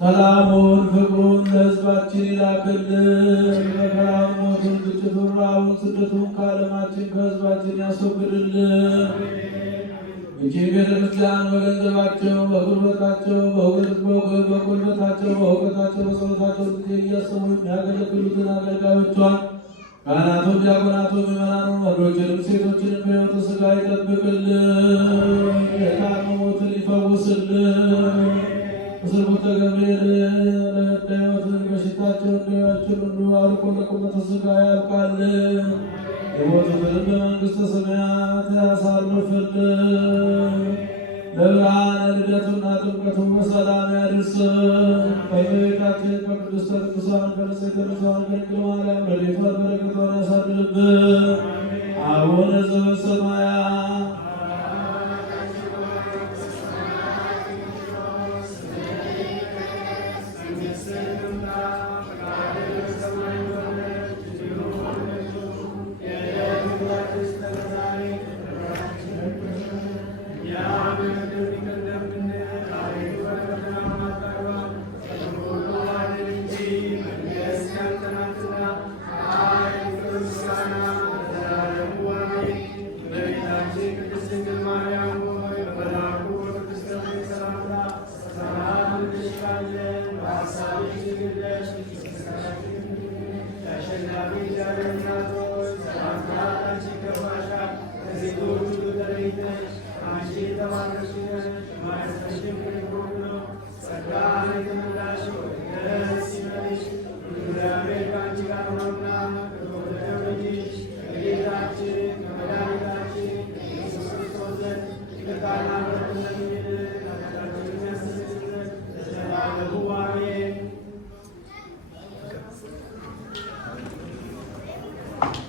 ሰላሙን ፍቅሩን ለሕዝባችን ይላክልን። መከራውን፣ ሞቱን፣ ግጭቱን፣ ራቡን፣ ስደቱን ከዓለማችን ከሕዝባችን ያስወግድልን። ይህችን ቤተክርስቲያን በገንዘባቸው፣ በጉልበታቸው፣ በጉልበታቸው፣ በእውቀታቸው፣ በጸሎታቸው ጊዜ እያሰቡ የሚያገለግሉትን አገልጋዮቿን ካህናቱን፣ ዲያቆናቱን፣ ምዕመናኑን፣ ወንዶችንም ሴቶችንም በሕይወተ ሥጋ ይጠብቅልን። የታመሙትን ይፈውስልን። በስርጉተ ገብርኤል ለሕይወት በሽታቸው እንዳያችል ሁሉ አልቆ ለቁመተ ሥጋ ያብቃልን። የሞቱትንም በመንግሥተ ሰማያት ያሳርፍልን። ለብርሃነ ልደቱና ጥምቀቱ በሰላም ያድርሰን። ከእመቤታችን ከቅድስተ ቅዱሳን ከንጽሕተ ንጹሐን ከድንግል ማርያም ረድኤቷን በረከቷን ያሳድርብን። አቡነ ዘበሰማያት Amen.